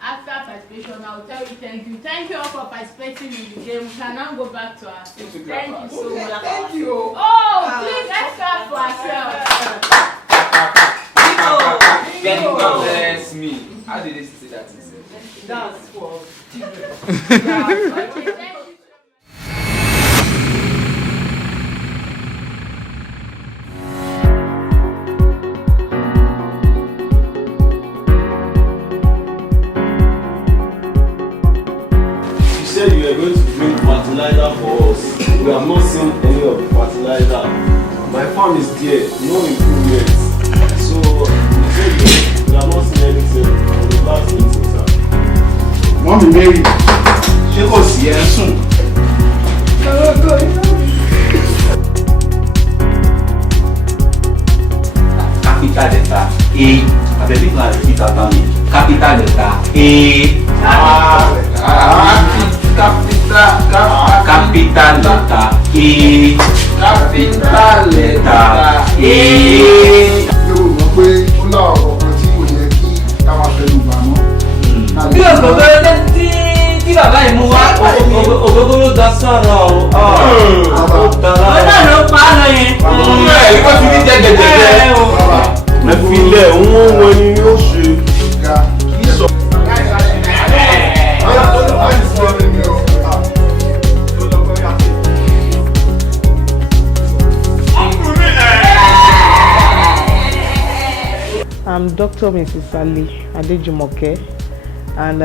After participation, I'll tell you thank you. Thank you all for participating in the game. We can now go back to our seat. Thank you so much. Thank you. Oh, please, let's clap for ourselves. God bless me. How did they say that? That's for children. Okay, thank you. You said you were going to bring fertilizer for us. We have not seen any of the fertilizer. My farm is there, no improvements. So you said we have not seen anything on the last meeting, sir. Mommy Mary, ṣé kò sí ẹ sùn? Capital letter A. Abẹ́bí kan àti ìta bá mi. Capital letter A. Capital letter A. Capital letter A. Yóò mọ̀ pé ó láwọn ọ̀pọ̀ tí kò yẹ kí táwa fẹnu gbà mọ́. Bí ògógóró tí bàbá yìí mú wá, ògógóró da sọ̀rọ̀ ó dára. Ó náà ló pa á lọ yẹn. Ẹ̀ kó fi ní jẹ́gẹ̀jẹ̀gẹ̀. Ẹ fi ilẹ̀ òun wọn ni yóò ṣe. Kì í sọ. I'm Dr. Mrs. Ali Adejumoke, and I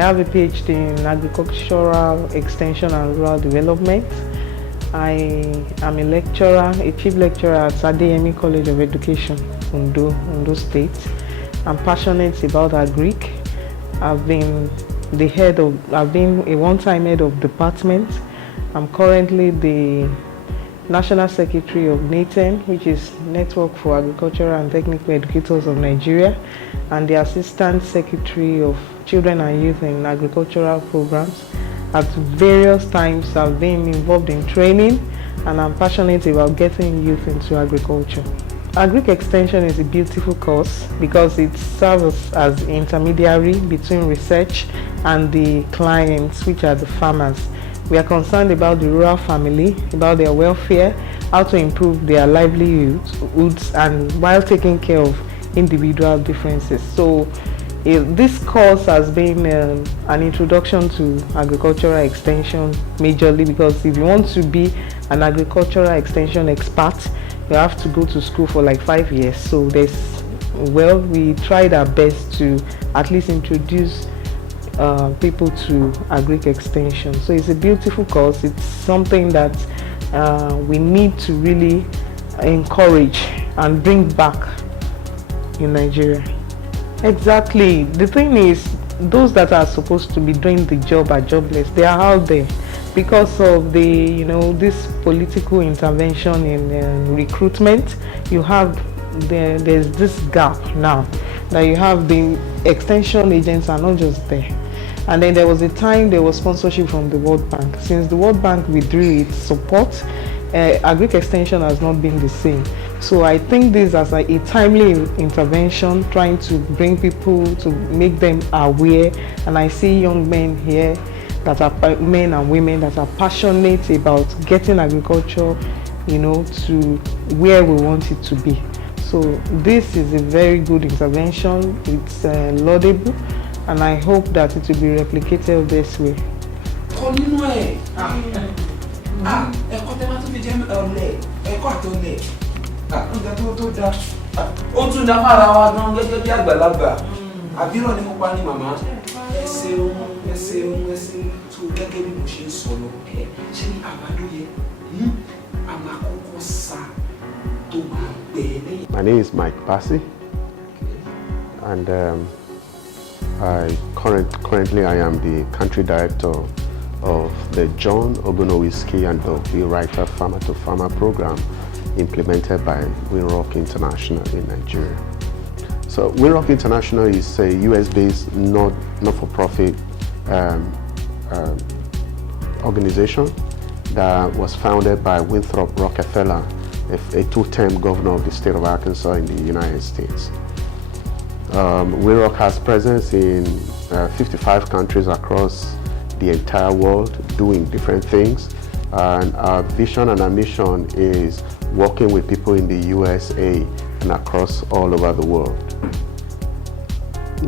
have a PhD in Agricultural Extension and Rural Development. I am a lecturer, a chief lecturer at Adeyemi College of Education, Ondo State. I'm passionate about agric. I've been a one-time head of department. I'm currently the National Secretary of NATEN, which is Network for Agricultural and Technical Educators of Nigeria, and the Assistant Secretary of Children and Youth in Agricultural Programs. At various times I've been involved in training, and I'm passionate about getting youth into agriculture. Agric Extension is a beautiful course because it serves as intermediary between research and the clients, which are the farmers. We are concerned about the rural family, about their welfare, how to improve their livelihoods, and while taking care of individual differences. So this course has been an introduction to agricultural extension majorly, because if you want to be an agricultural extension expert, you have to go to school for like 5 years. So we tried our best to at least introduce people to agric extension. So it's a beautiful course. It's something that we need to really encourage and bring back in Nigeria. Exactly. The thing is, those that are supposed to be doing the job are jobless. They are out there because of the this political intervention in recruitment. There's this gap now that you have the extension agents are not just there. And then there was a time there was sponsorship from the World Bank. Since the World Bank withdrew its support, agric extension has not been the same. So I think this as a timely intervention, trying to bring people, to make them aware. And I see young men here that are men and women that are passionate about getting agriculture, to where we want it to be. So this is a very good intervention. It's laudable, and I hope that it will be replicated this way. My name is Mike Bassi, and currently I am the country director of the John Ogunowski and Dovey Writer Farmer to Farmer program implemented by Winrock International in Nigeria. So Winrock International is a US-based not-for-profit organization that was founded by Winthrop Rockefeller, a two-term governor of the state of Arkansas in the United States. WeRock has presence in 55 countries across the entire world, doing different things. And our vision and our mission is working with people in the USA and across all over the world.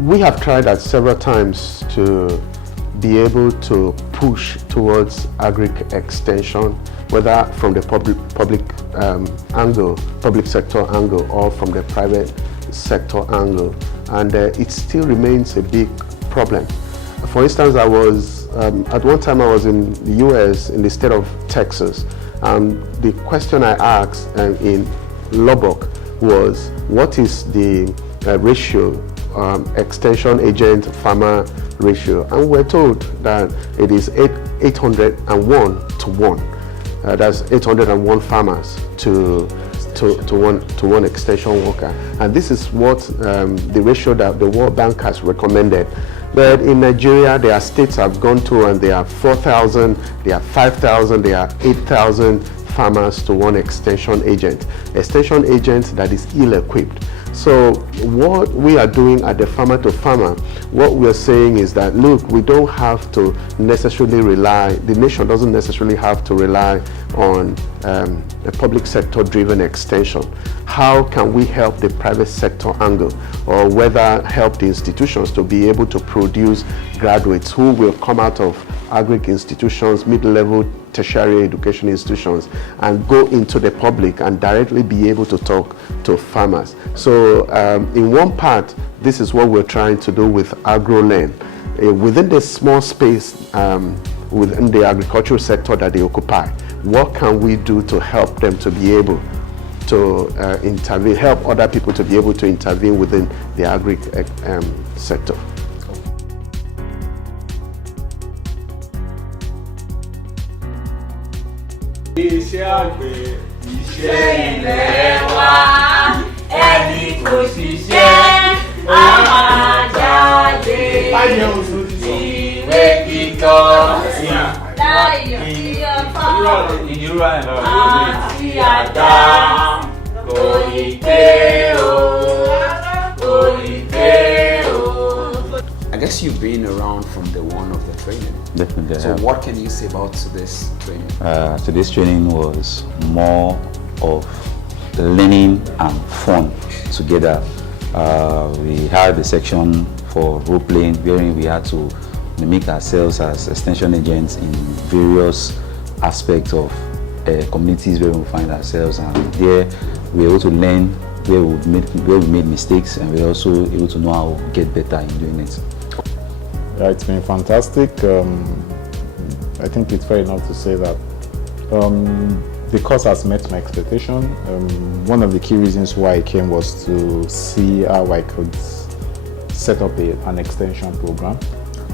We have tried that several times to be able to push towards agri extension, whether from the public angle, public sector angle, or from the private sector angle, and it still remains a big problem. For instance, I was at one time I was in the US, in the state of Texas, and the question I asked in Lubbock was, what is the ratio, extension agent farmer ratio? And we're told that it is 801 to 1. That's 801 farmers to one extension worker, and this is what the ratio that the World Bank has recommended. But in Nigeria, there are states have gone to, and there are 4,000, there are 5,000, there are 8,000 farmers to one extension agent that is ill-equipped. So what we are doing at the farmer to farmer, what we're saying is that, look, we don't have to necessarily rely, the nation doesn't necessarily have to rely on a public sector driven extension. How can we help the private sector angle, or whether help the institutions to be able to produce graduates who will come out of agri institutions, mid-level tertiary education institutions, and go into the public and directly be able to talk to farmers. So in one part, this is what we're trying to do with Agrolearn. Within the small space within the agricultural sector that they occupy, what can we do to help them to be able to intervene, help other people to be able to intervene within the agri sector? Iṣẹ́ àgbẹ̀, iṣẹ́ ilẹ̀ wa, ẹni kò ṣiṣẹ́ á máa jáde. Ìwé kíkọ́ láyọ̀ sí ọ̀fọ̀ àti àdá. Kò ì pé o, kò ì pé o. I guess you've been around from the one of the training. Definitely. So what can you say about this training? So this training was more of learning and fun together. We had a section for role playing, wherein we had to mimic ourselves as extension agents in various aspects of communities where we find ourselves, and there we were able to learn where we made mistakes, and we were also able to know how to get better in doing it. Yeah, it's been fantastic. I think it's fair enough to say that the course has met my expectation. One of the key reasons why I came was to see how I could set up an extension program,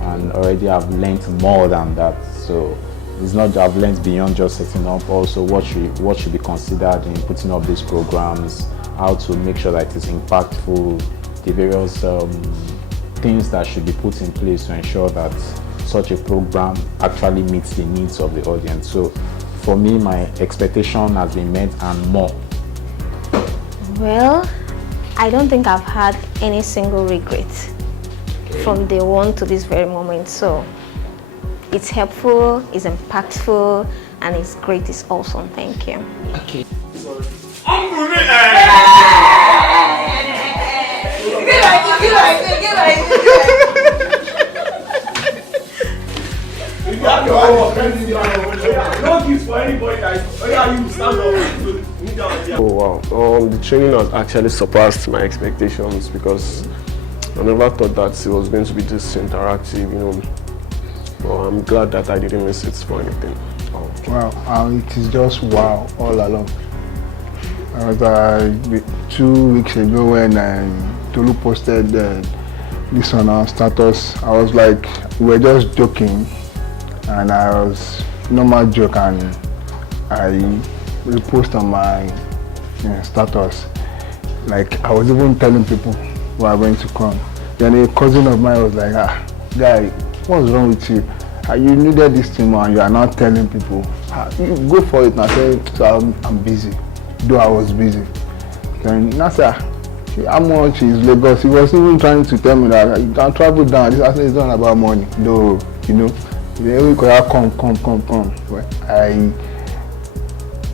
and already I've learned more than that. So it's not that I've learned beyond just setting up, also what should be considered in putting up these programs, how to make sure that it's impactful, the various things that should be put in place to ensure that such a program actually meets the needs of the audience. So for me, my expectation has been met and more. Well, I don't think I've had any single regret from day one to this very moment. So it's helpful, it's impactful, and it's great, it's awesome. Thank you. Okay. Oh wow, the training has actually surpassed my expectations, because I never thought that it was going to be this interactive, you know. Well, I'm glad that I didn't miss it for anything. Oh. Wow, it is just wow all along. I was 2 weeks ago when Tolu posted this on our status. I was like, we were just joking, and I was normal joke, and I repost on my status. Like, I was even telling people who are going to come. Then a cousin of mine was like, guy, what's wrong with you? You needed this thing and you are not telling people. You go for it. And I said, so I'm busy. Though I was busy. Then Nasa, how much is Lagos? He was even trying to tell me that you can travel down. This actually is not about money. No, you know. We could have come. But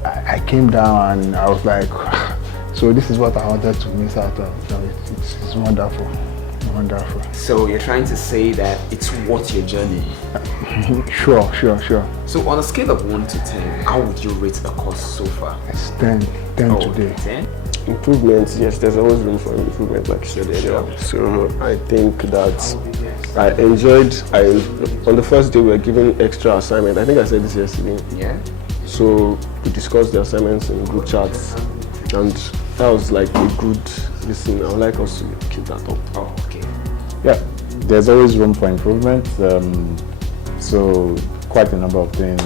I came down and I was like, so this is what I wanted to miss out on. So it's wonderful. Wonderful. So you're trying to say that it's worth your journey? Sure. So on a scale of 1 to 10, how would you rate the course so far? It's 10 today. 10? Improvements, yes, there's always room for improvement, like you said earlier. So I think that I enjoyed, on the first day we were given extra assignment. I think I said this yesterday. Yeah. So we discussed the assignments in group chats, and that was like a good listen. I would like us to keep that up. Oh, okay. Yeah, there's always room for improvement. So quite a number of things,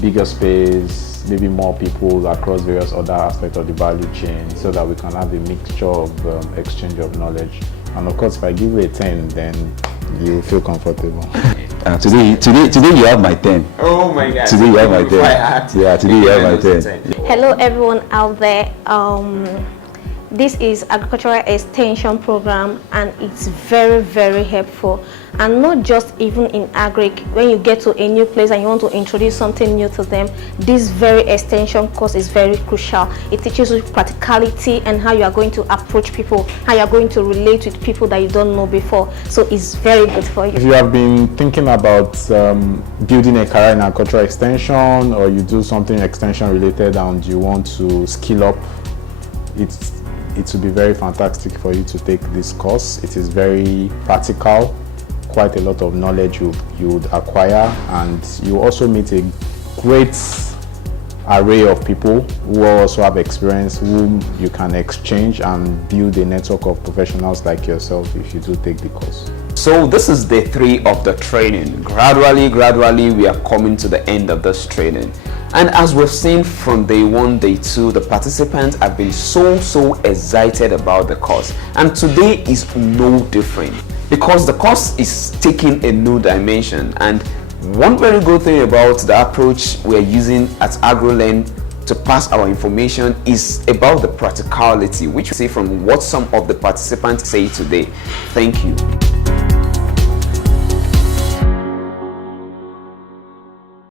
bigger space, maybe more people across various other aspects of the value chain, so that we can have a mixture of exchange of knowledge. And of course, if I give you a 10, then you feel comfortable. Today you have my 10. Oh my God. Today you have my 10. Yeah, today you have my 10. Hello everyone out there. This is Agricultural Extension Program, and it's very, very helpful. And not just even in agric, when you get to a new place and you want to introduce something new to them, this very extension course is very crucial. It teaches you practicality and how you are going to approach people, how you are going to relate with people that you don't know before. So it's very good for you. If you have been thinking about building a career in agricultural extension, or you do something extension related and you want to skill up, it will be very fantastic for you to take this course. It is very practical, quite a lot of knowledge you would acquire, and you also meet a great array of people who also have experience, whom you can exchange and build a network of professionals like yourself if you do take the course. So this is day 3 of the training. Gradually we are coming to the end of this training. And as we've seen from day 1, day 2, the participants have been so excited about the course. And today is no different, because the course is taking a new dimension. And one very good thing about the approach we're using at Agrolearn to pass our information is about the practicality, which we see from what some of the participants say today. Thank you.